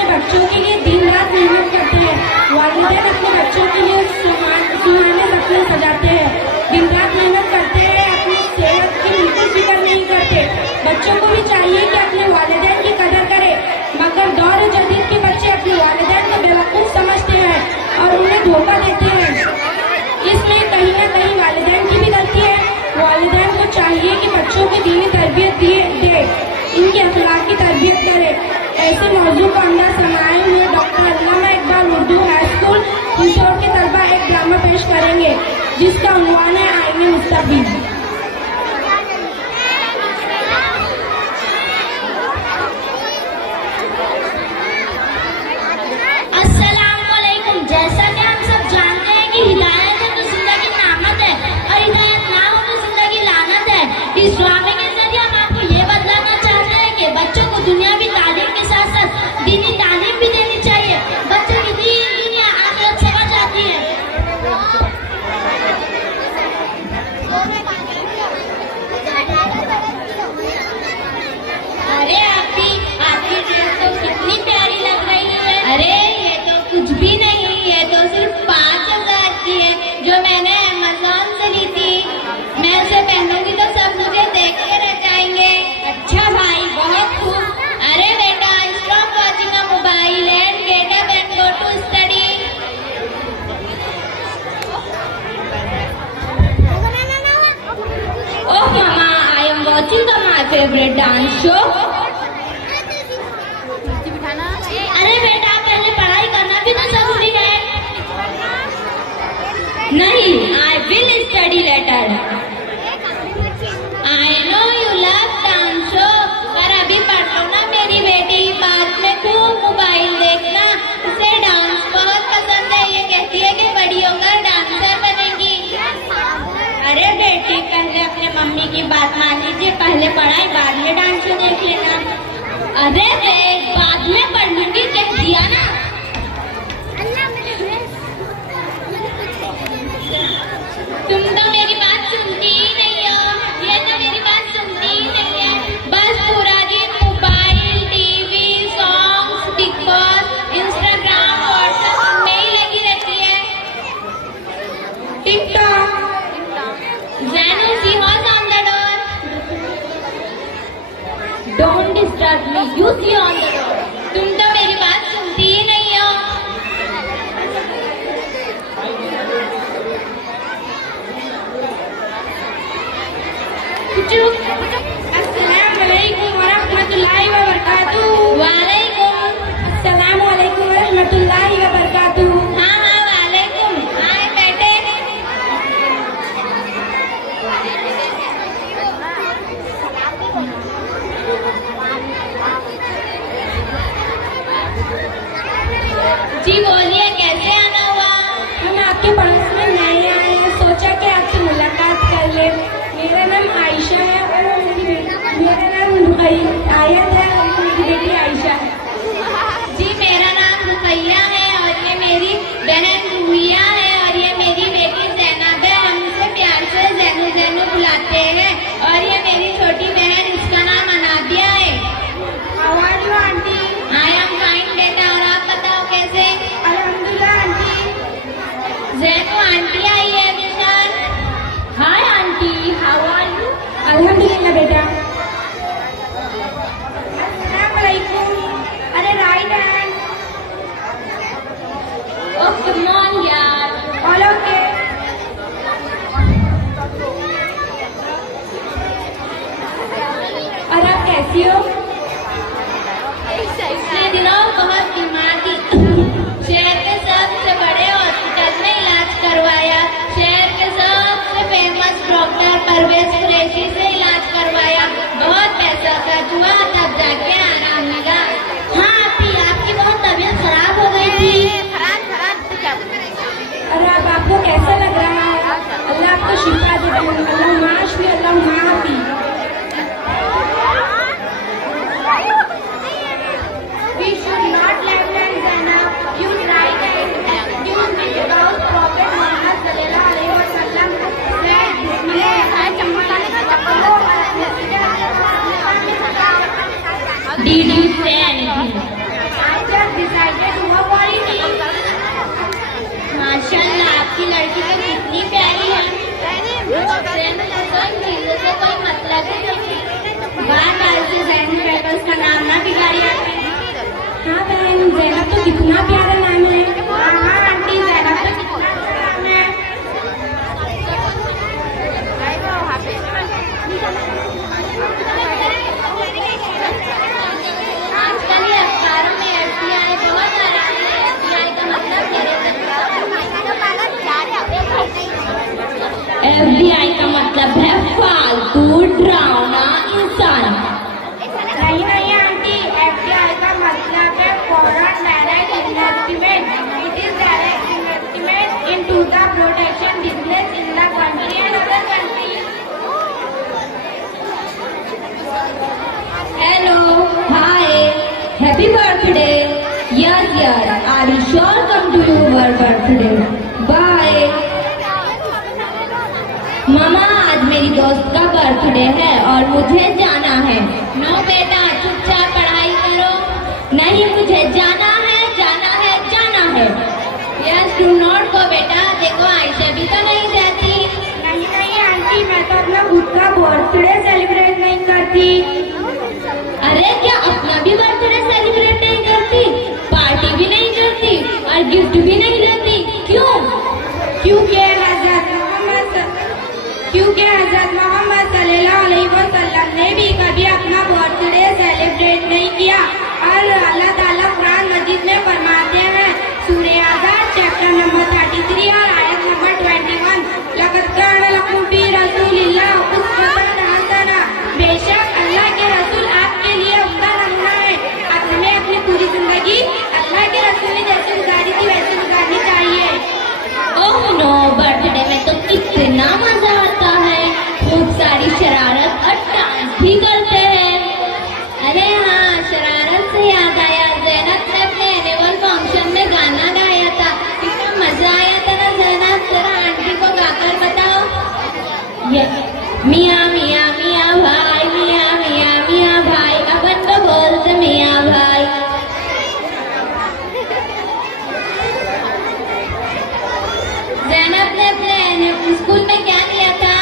अपने बच्चों के लिए दिन रात मेहनत करते हैं। वालिदैन अपने बच्चों के लिए सुहाने सपने सजाते हैं, दिन रात मेहनत करते हैं, अपनी सेहत की बिल्कुल फिक्र नहीं करते। बच्चों को भी चाहिए कि अपने वालिदैन की कदर करें, मगर दौर जदीद के बच्चे अपने वालिदैन को बेवकूफ़ समझते हैं और उन्हें धोखा देते हैं। इसमें कहीं ना कहीं वालिदैन की भी गलती है। वालिदैन को चाहिए कि बच्चों को दीनी तरबियत दे, इनकी अखलाक की तरबियत करे। ऐसे मौजू को अंदर समाये हुए डॉक्टर अल्लामा इकबाल उर्दू हाई स्कूल हिसोर के तलबा एक ड्रामा पेश करेंगे जिसका उन्वान है आईने मुस्तकबिल। इस ड्रामे के जरिए हम आपको ये बतलाना चाहते हैं कि बच्चों को दुनियावी तालीम के साथ साथ दीनी तालीम भी देनी चाहिए। बच्चों की दीन दुनिया आखिरत समझ आती है। अरे आपकी ड्रेस तो कितनी प्यारी लग रही है। अरे ये तो कुछ भी नहीं, ये तो सिर्फ 5,000 की है जो मैंने अमेज़न से ली थी। मैं उसे पहनूंगी तो सब मुझे देखते रह जाएंगे। अच्छा भाई, बहुत खूब। अरे बेटा, stop watching a mobile and get up and go to study. Oh mama, I am watching the my favourite dance show. अरे बेटा, पहले पढ़ाई करना भी तो जरूरी है। नहीं, I will study letter. I know you love dance show, पर अभी पढ़ लो ना मेरी बेटी, बाद में खूब मोबाइल देखना। उसे डांस बहुत पसंद है, ये कहती है कि बड़ी होकर डांसर बनेगी। अरे बेटी, पहले अपने मम्मी की बात मान लीजिए, पहले पढ़ाई बाद में डांस शो देख लेना। अरे बाद में पढ़ लूंगी कह दिया ना। तुम तो मेरी बात सुनती ही नहीं हो, ये तो मेरी बात सुनती ही नहीं है। बस पूरा दिन mobile, TV, songs, TikTok, Instagram, WhatsApp में ही लगी रहती है। TikTok, Zainu she was on the door. Don't disturb me, you see on the door. तुम तो मेरी बात सुनती ही नहीं हो। अस्सलामुअलैकुम वरहमतुल्लाहि वबरकातुहू। वालेकुम अस्सलामुअलैकुम वरहमतुल्लाहि वबरकातुहू। हाँ, वालेकुम। आए बैठे। जी बोलिए, कैसे आना हुआ? हम आपके पड़ोस में नए आए हैं, सोचा कि आपसे मुलाकात कर ले। मेरा नाम आयशा है और मेरा नाम आयत है और मेरी बेटी आयशा है। जी, मेरा नाम रुकैया है और ये मेरी बहन रूहिया है और ये मेरी बेटी ज़ैनब है। हम इसे प्यार से ज़ैनू ज़ैनू बुलाते हैं। और ये मेरी छोटी बहन, इसका नाम अनाबिया है। How are you aunty? I am fine बेटा, और आप बताओ कैसे? अल्हम्दुलिल्लाह आंटी। ज़ैनू आंटी आई है मिशन। Hi aunty, how are you? अल्हम्दुलिल्लाह बेटा। अस्सलामुअलैकुम। अरे right hand. Oh come on यार। All okay. और आप कैसी हो? पिछले दिनों बहुत बीमार थी। शहर के सबसे बड़े हॉस्पिटल में इलाज करवाया। शहर के सबसे फेमस डॉक्टर परवेज कुरैशी से इलाज करवाया। बहुत पैसा खर्च हुआ, तब जाके आराम लगा। हाँ आंटी, आपकी बहुत तबीयत खराब हो गई थी। और अब आपको कैसा लग रहा है? अल्लाह आपको शिफा दे। अल्लाह माशफी, अल्लाह माफी। We should not left hand Zainab, use right hand. Use which about Prophet Muhammad sallallahu alaihi wasallam said, Bismillah. Did you say anything? I just decided to work for it. माशाल्लाह, आपकी लड़की तो कितनी प्यारी है। चीजों से कोई मतलब ही नहीं। बात ऐसे जैन पेपर्स का नाम ना बिगाड़िए। हाँ बहन, जैनब तो कितना प्यारा नाम है। हाँ आंटी, जैनब तो कितना प्यारा नाम है। आजकल ये अखबारों में एफडीआई बहुत आ रहा है। एफडीआई का मतलब एफडीआई का मतलब है फालतू डरावना इंसान। नहीं नहीं आंटी, एफडीआई का मतलब है foreign direct investment. It is direct investment into the protection business in the country and other countries. Hello, hi, happy birthday. Yes, are you sure come to your birthday? Bye. मामा, आज मेरी दोस्त का birthday है और मुझे जाना है। No बेटा, चुपचाप पढ़ाई करो। नहीं, मुझे जाना है, जाना है, जाना है। यस, डू नॉट गो बेटा। देखो, आयशा भी तो नहीं जाती। नहीं नहीं आंटी, मैं तो अपना खुद का बर्थडे सेलिब्रेट नहीं करती। अरे क्या अपना भी बर्थडे सेलिब्रेट नहीं करती, पार्टी भी नहीं करती और गिफ्ट भी नहीं देती? क्यों? क्योंकि हजरत मोहम्मद सल्लल्लाहु अलैहि वसल्लम ने भी कभी अपना बर्थडे सेलिब्रेट नहीं किया। और अल्लाह ताला कुरान मजीद में फरमाते हैं, सूरह आज़ाब चैप्टर नंबर 33 और आयत नंबर 21, लक़द कान लकुम फी रसूलिल्लाह उस्वतुन हसना। बेशक अल्लाह के रसूल आपके लिए उम्दा नमूना है। अब हमें अपनी पूरी जिंदगी अल्लाह के रसूल ने जैसे गुजारी थी वैसे गुजारनी चाहिए। ओह नो, बर्थडे में तो कितना मजा आता है। खूब सारी शरारत और डांस भी करते हैं। अरे हाँ, शरारत से याद आया, ज़ैनब ने अपने एनुअल फंक्शन में गाना गाया था। कितना मजा आया था ना ज़ैनब, जरा आंटी को गाकर बताओ। ये मियाँ मियाँ मियाँ भाई, मियाँ मियाँ मियाँ भाई, अपन तो बोलते मियाँ भाई। ज़ैनब ने अपने स्कूल में क्या किया था?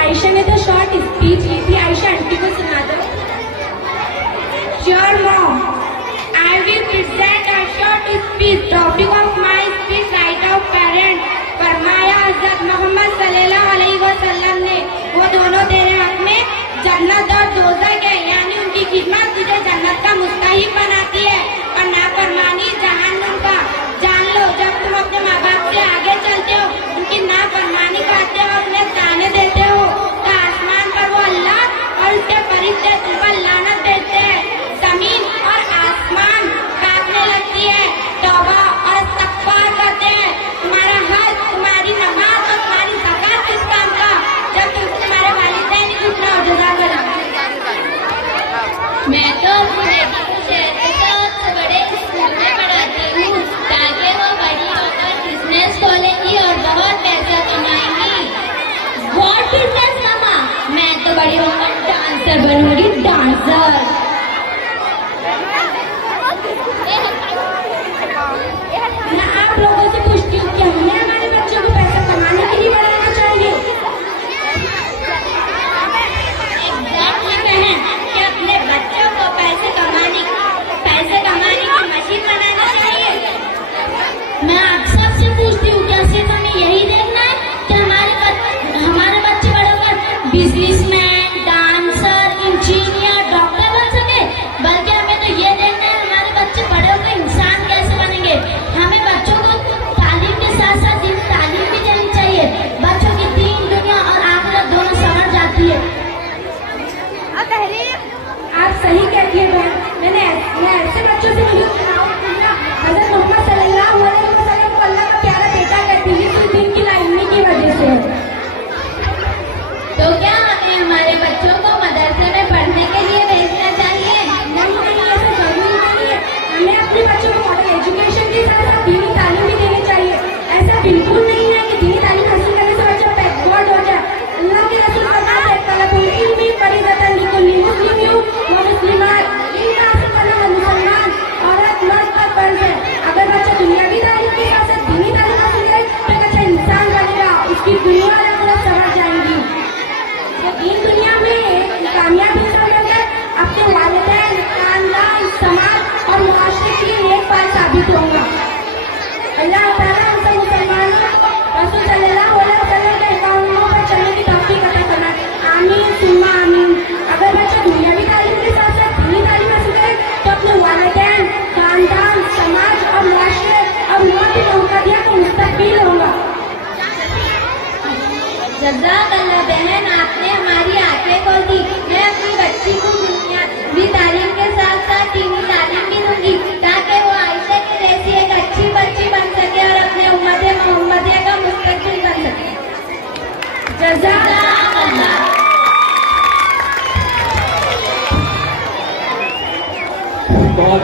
आयशा ने तो शॉर्ट स्पीच ली थी। आयशा आंटी को सुना दो। Sure mom, I will present a short speech. Topic of my speech, right of parent. फरमाया हज़रत मोहम्मद सल्लल्लाहु अलैहि वसल्लम ने, वो दोनों तेरे हक में जन्नत और दोज़ख है, यानी उनकी खिदमत तुझे जन्नत का मुस्तहिक बनाती है और नाफरमानी जहन्नुम का। जान लो, जब तुम अपने माँ बाप से आगे चलते हो, उनकी नाफरमानी करते हो, उन्हें ताने देते हो, तो आसमान पर वो अल्लाह और उसके फरिश्ते तुम पर लानत देते हैं। जमीन और आसमान कांपने लगती है, तौबा और इस्तग़फ़ार करते हैं। तुम्हारा हज, तुम्हारी नमाज और तुम्हारी ज़कात किस काम का, जब तुम्हारे वालिदैन ही उतना और जज़ा करा। मैं तो अपनी बेटी को शहर के सबसे बड़े स्कूल में पढ़ाती हूँ, ताकि वो बड़ी होकर बिजनेस खोलेगी और बहुत पैसा कमाएगी। व्हाट बिजनेस मामा? मैं तो बड़ी होकर डांसर बनूंगी, डांसर। मैं आप लोगों से पूछती हूँ कि हमें हमारे बच्चों को पैसा कमाने के लिए पढ़ाना चाहिए? एग्जैक्टली बहन, कि अपने बच्चों को पैसे कमाने की मशीन बनाना चाहिए। मैं आप सबसे पूछती हूँ, क्या सिर्फ हमें यही देखना है कि हमारे बच्चे बड़े होकर बिजनेसमैन, डांसर, इंजीनियर जज़ाकल्लाह। बहुत